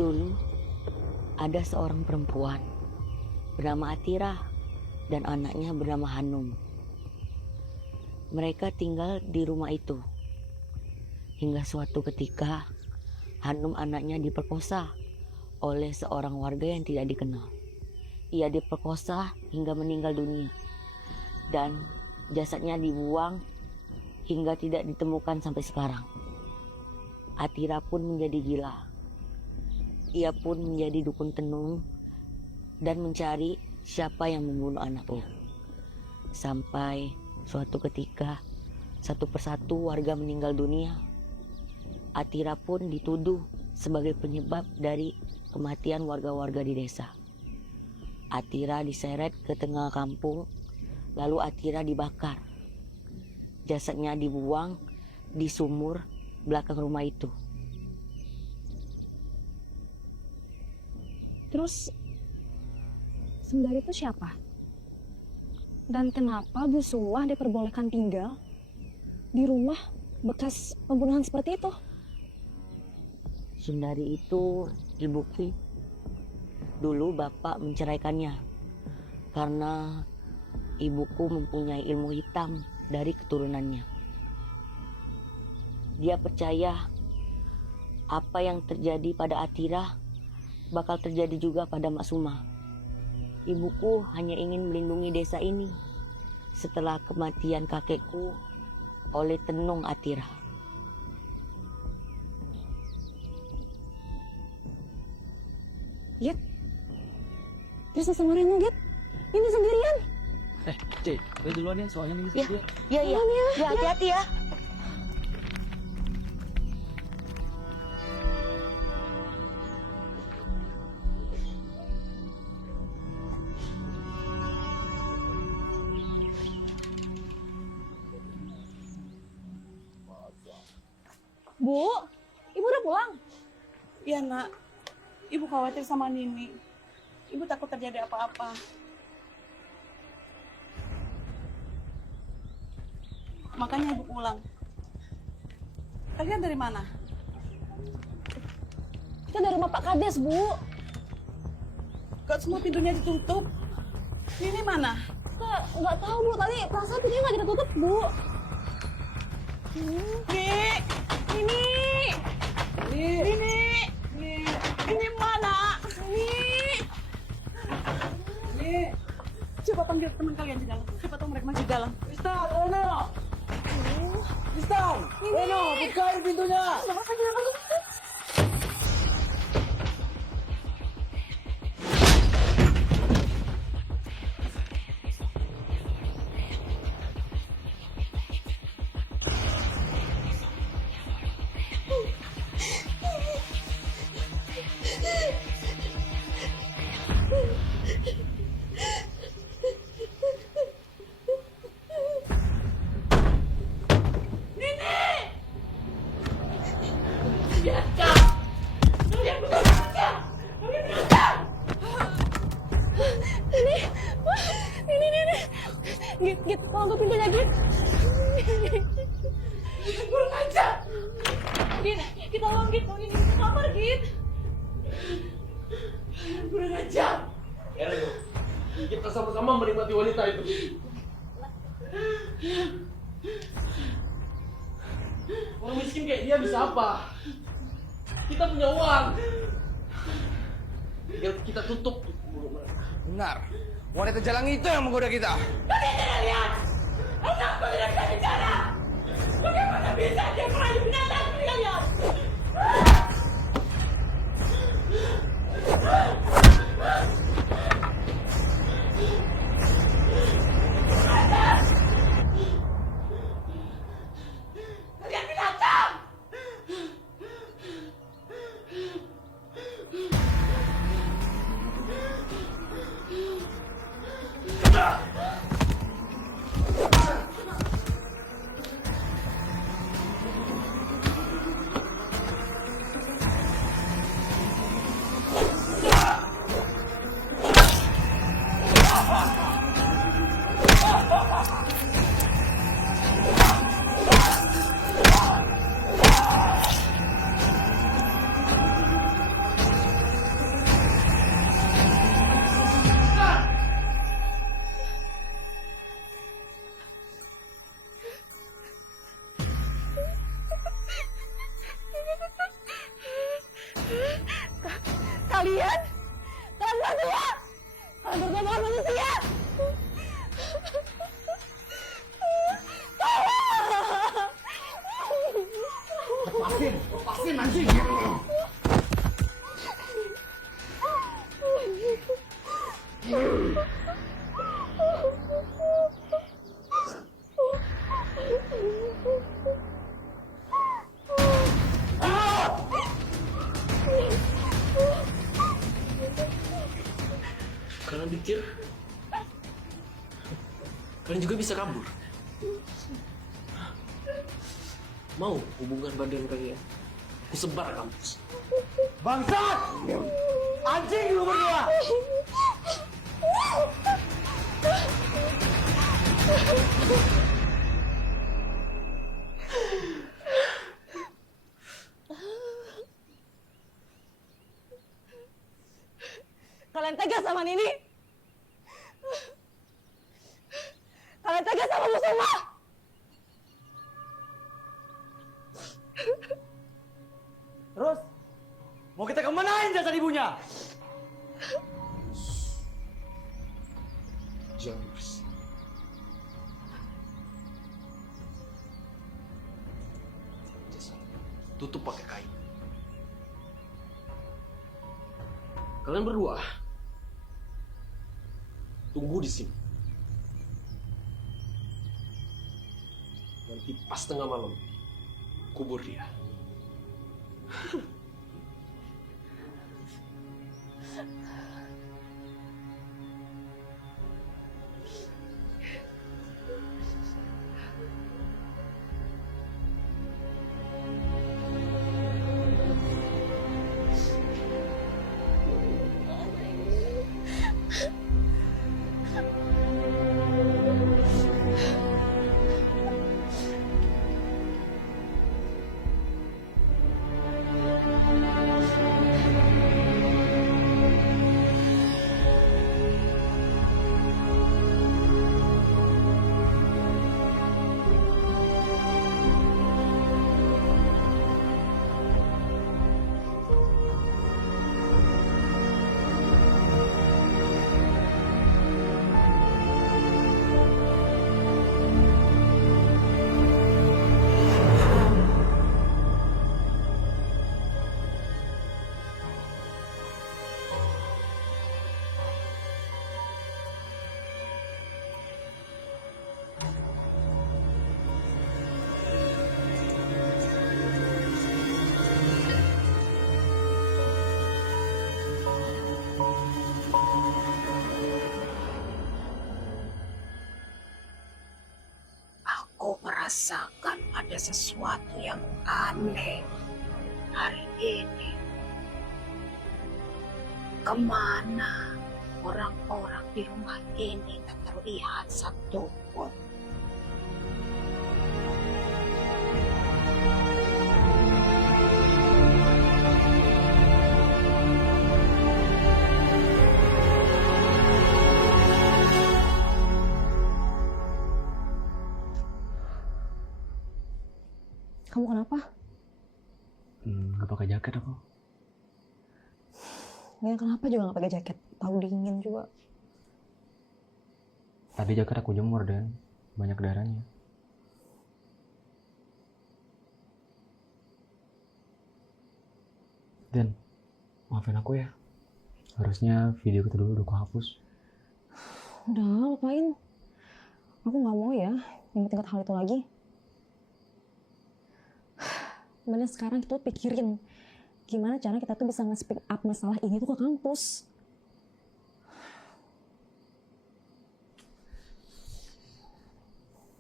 Dulu ada seorang perempuan bernama Atira dan anaknya bernama Hanum. Mereka tinggal di rumah itu. Hingga suatu ketika Hanum anaknya diperkosa oleh seorang warga yang tidak dikenal. Ia diperkosa hingga meninggal dunia dan jasadnya dibuang hingga tidak ditemukan sampai sekarang. Atira pun menjadi gila. Ia pun menjadi dukun tenung dan mencari siapa yang membunuh anaknya. Sampai suatu ketika satu persatu warga meninggal dunia. Atira pun dituduh sebagai penyebab dari kematian warga-warga di desa. Atira diseret ke tengah kampung, lalu Atira dibakar. Jasadnya dibuang di sumur belakang rumah itu. Terus Sundari itu siapa? Dan kenapa Bu Suwah diperbolehkan tinggal di rumah bekas pembunuhan seperti itu? Sundari itu Ibu Ki. Dulu bapak menceraikannya karena ibuku mempunyai ilmu hitam dari keturunannya. Dia percaya apa yang terjadi pada Atira bakal terjadi juga pada Mak Suma. Ibuku hanya ingin melindungi desa ini setelah kematian kakekku oleh tenung Atira. Git, terus sama Reno, Git? Ini sendirian? Cik, gue duluan ya, soalnya ini dia. Iya, ya, hati-hati ya. Bu, Ibu udah pulang? Iya nak, ibu khawatir sama Nini. Ibu takut terjadi apa-apa. Makanya ibu pulang. Kalian dari mana? Kita dari rumah Pak Kades, Bu. Kok semua pintunya ditutup? Nini mana? Nggak tahu, Bu. Tadi perasaan pintunya nggak ditutup, Bu. Nek, Nini. Nini. Ini mana? Nini. Coba panggil teman kalian di dalam. Siapa tahu mereka masih di dalam. Tristan, Reno! Tristan! Reno, bukain pintunya! Git, tolong tuh pintunya, Git. Kurang ajar. Git, kita tolong Git, tolong ini ke kamar, Git. Kurang ajar. Ya, Reno. Kita sama-sama menikmati wanita itu. Orang miskin kayak dia bisa apa? Kita punya uang. Tinggal kita tutup. Benar. Wanita jalang itu yang menggoda kita. Anakku tidak bisa bicara. Bagaimana bisa dia merayu binatang seperti kalian? Kalian binatang! Lepasin anjing. Kalian pikir kalian juga bisa kabur? Mau hubungan badan kalian? Aku sebar kampus. Bangsat! Anjing lu berdua! Kalian tegas sama Nini? Kalian tegas sama Musuma? Terus, mau kita kemanain jasad ibunya? Jangan bersih. Tutup pakai kain. Kalian berdua tunggu di sini. Nanti pas tengah malam kubur dia. Aku merasakan ada sesuatu yang aneh hari ini. Kemana orang-orang di rumah ini tak terlihat satupun. Kamu kenapa? Gak pakai jaket aku. Ya kenapa juga nggak pakai jaket? Tahu dingin juga. Tadi jaket aku jemur dan banyak darahnya. Dan maafin aku ya. Harusnya video kita dulu udah aku hapus. Udah, lupain. Aku nggak mau ya inget-inget hal itu lagi. Mending sekarang kita tuh pikirin gimana cara kita tuh bisa nge-speak up masalah ini tuh ke kampus.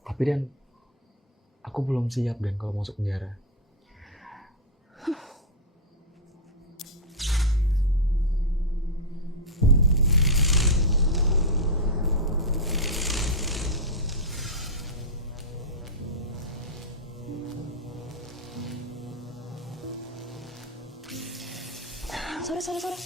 Tapi Dan, aku belum siap Dan kalau masuk penjara. Sorry.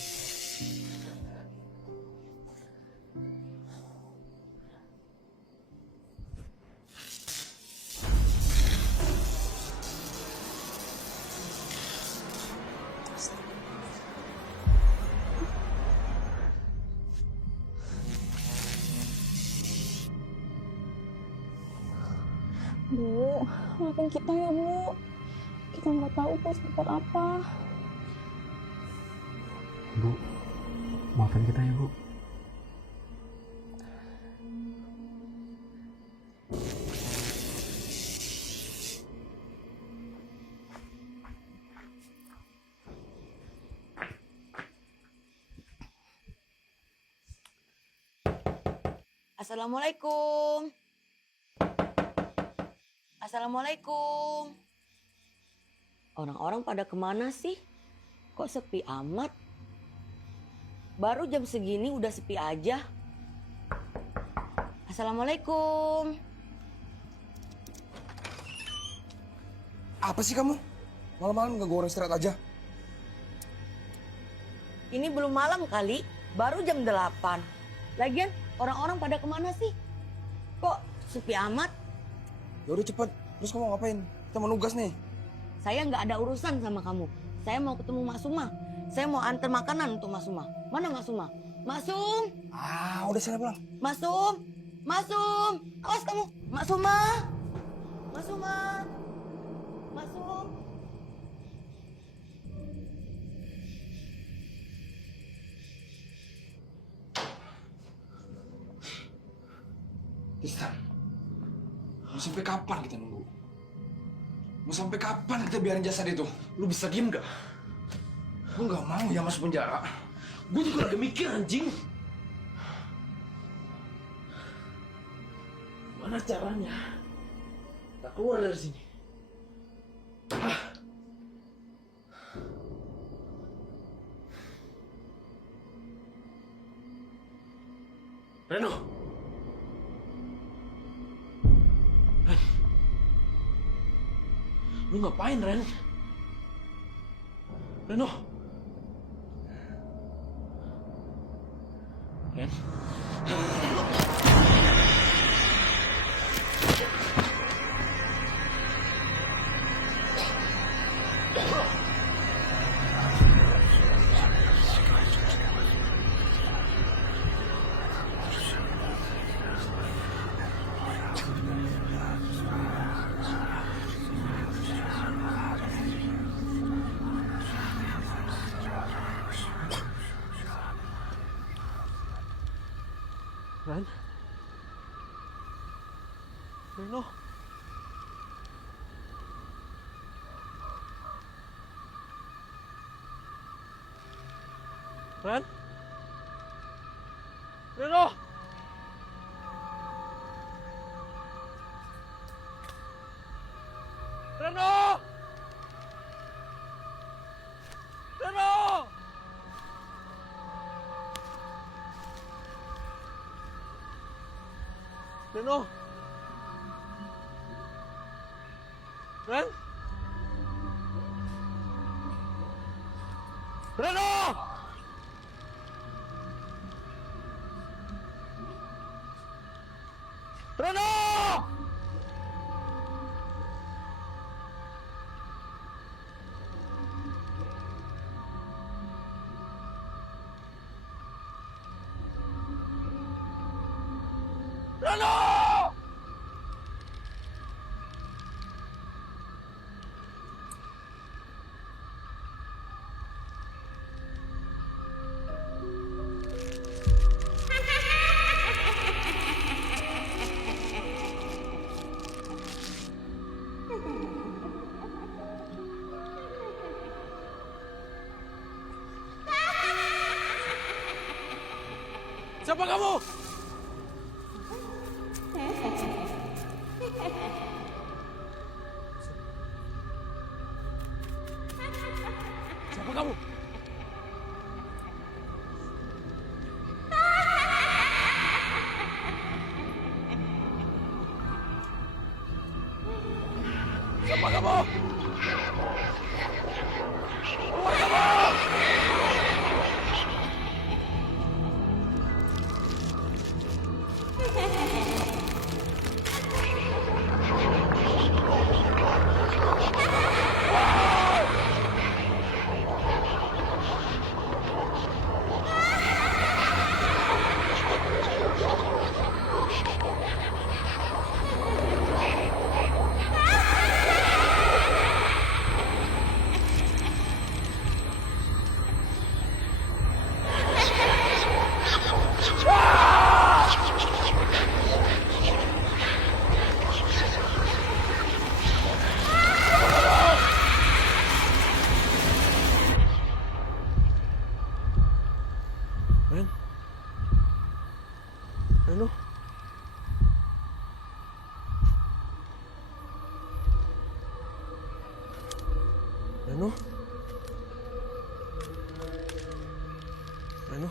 Bu, maafin kita ya Bu. Kita kita nggak tahu bos bukan apa. Bu, maafin kita ya, Bu. Assalamualaikum. Assalamualaikum. Orang-orang pada kemana sih? Kok sepi amat? Baru jam segini udah sepi aja. Assalamualaikum. Apa sih kamu? Malam-malam gak goreng istirahat aja? Ini belum malam kali, baru jam 8. Lagian orang-orang pada kemana sih? Kok sepi amat? Ya udah cepet. Terus kamu mau ngapain? Kita mau nugas nih. Saya nggak ada urusan sama kamu. Saya mau ketemu Mak Suma. Saya mau antar makanan untuk Mak Suma. Mana Mak Suma? Mak Sum! Ah, udah sana pulang. Mak Sum! Mak Sum! Awas kamu! Mak Suma! Mak Suma! Mak Sum! Tristan, mau sampai kapan kita nunggu? Mau sampai kapan kita biarin jasad itu? Lu bisa diem gak? Gue gak mau ya masuk penjara. Gue juga lagi mikir, anjing. Gimana caranya kita keluar dari sini? Reno! Ren! Lu ngapain, Ren? Reno! Ren? Ren? Reno? Ren? Reno! Reno! Reno! Reno! Ren? Reno! Reno! Reno! Siapa kamu? Siapa kamu? Siapa kamu? Keluar kamu! Reno? Reno?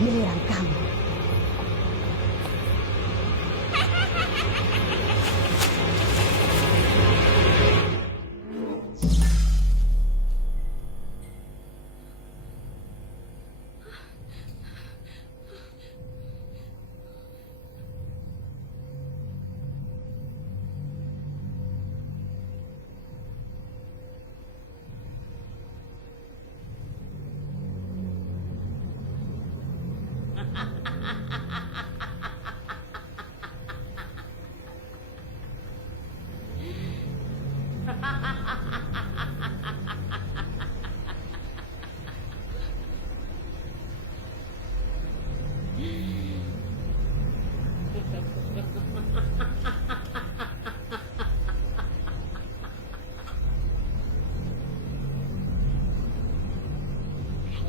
Giliran kamu.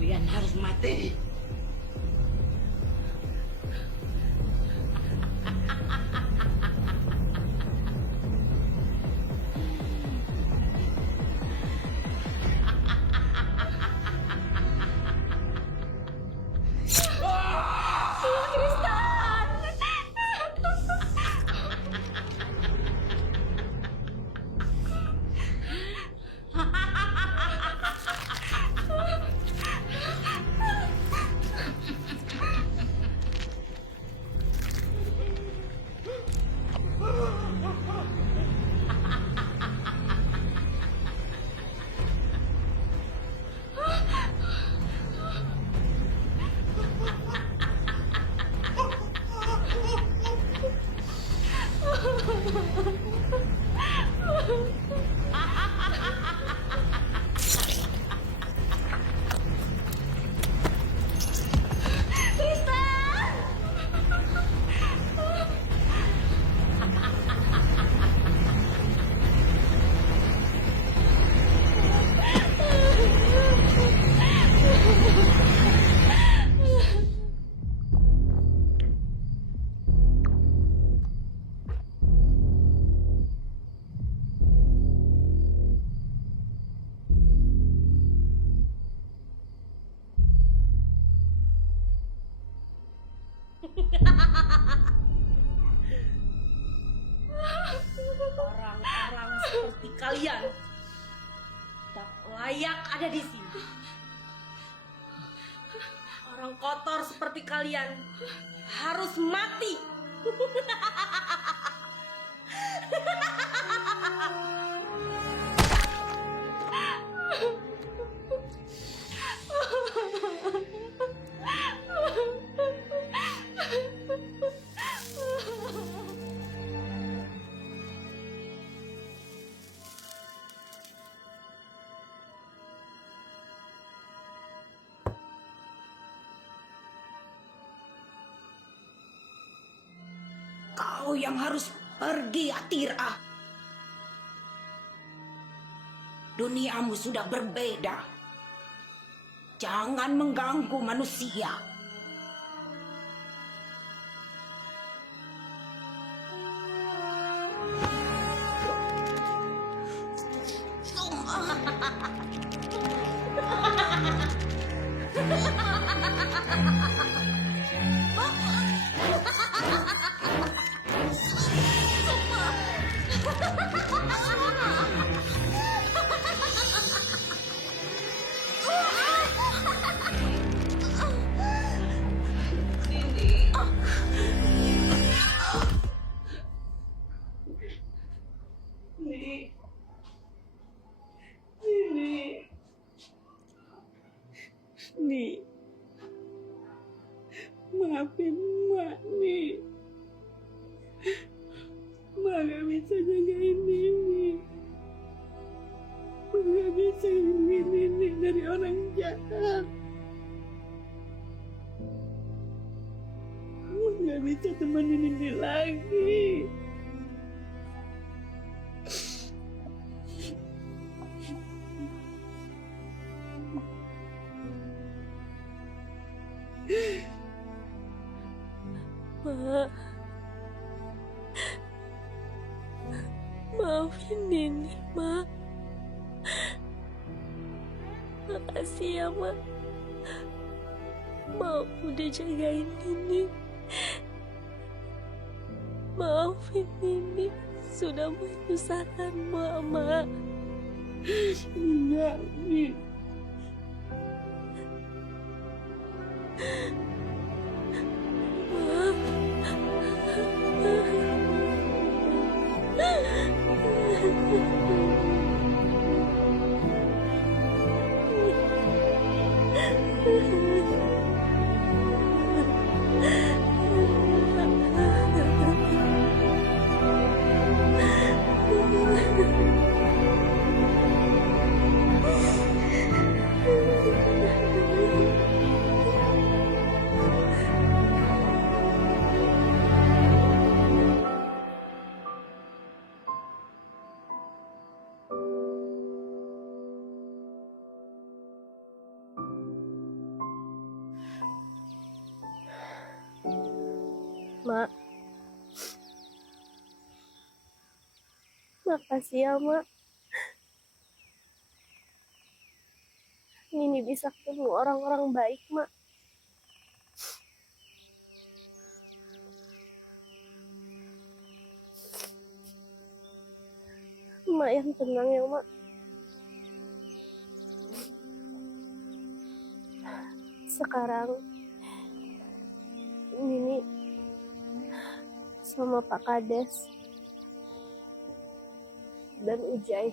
Kalian harus mati. kalian tak layak ada di sini. Orang kotor seperti kalian harus mati. Kau yang harus pergi, Atira. Duniamu sudah berbeda. Jangan mengganggu manusia. Nih, maafin Mak, nih. Mak gak bisa jagain Nini. Mak gak bisa lindungi Nini dari orang jahat. Mak gak bisa temenin Nini lagi. Mak, maafin Nini, Mak. Makasih ya, Mak. Mak udah jagain Nini. Maafin Nini sudah menyusahkan Mak. Enggak, Nih. Mak. Makasih ya, Mak. Nini bisa ketemu orang-orang baik, Mak. Mak yang tenang ya, Mak. Sekarang Nini sama Pak Kades dan Ujai.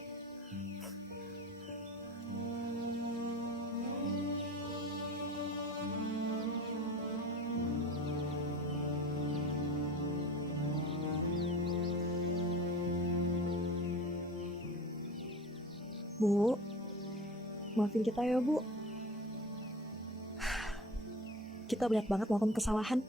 Bu, maafin kita ya, Bu. Kita banyak banget melakukan kesalahan.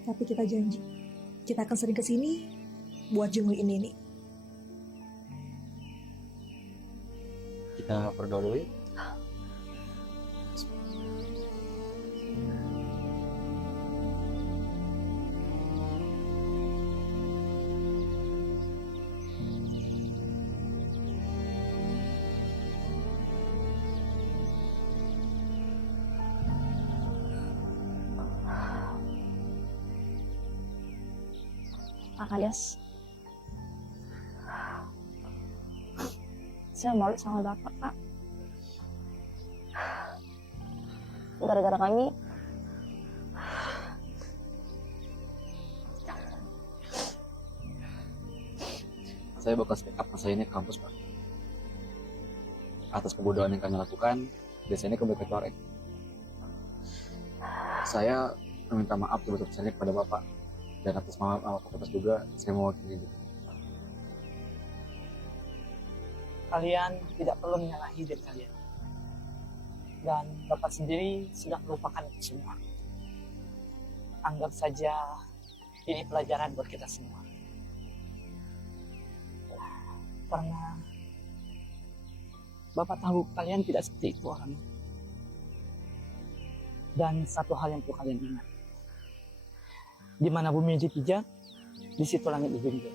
Tapi kita janji, kita akan sering kesini buat jenguin ini. Kita berdoa dulu yuk. Pak Kades. Saya malu sama Bapak, Pak. Gara-gara kami, Saya bakal speak up masa ini ke kampus, Pak. Atas kebodohan yang kami lakukan, biasanya kembali kecorek. Saya meminta maaf sebesar-besarnya kepada Bapak. Dan atas nama fakultas juga, saya mewakili. Kalian tidak perlu menyalahi diri kalian. Dan Bapak sendiri sudah melupakan itu semua. Anggap saja ini pelajaran buat kita semua. Karena Bapak tahu kalian tidak seperti itu orangnya. Dan satu hal yang perlu kalian ingat. Di mana bumi dipijak, di situ langit dijunjung.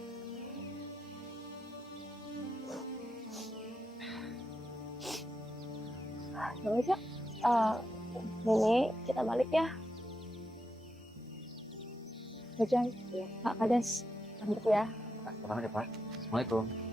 Yaudah, ini kita balik ya. Ujay, Pak Kades, pamit ya. Nah, tenang aja, Pak. Assalamualaikum.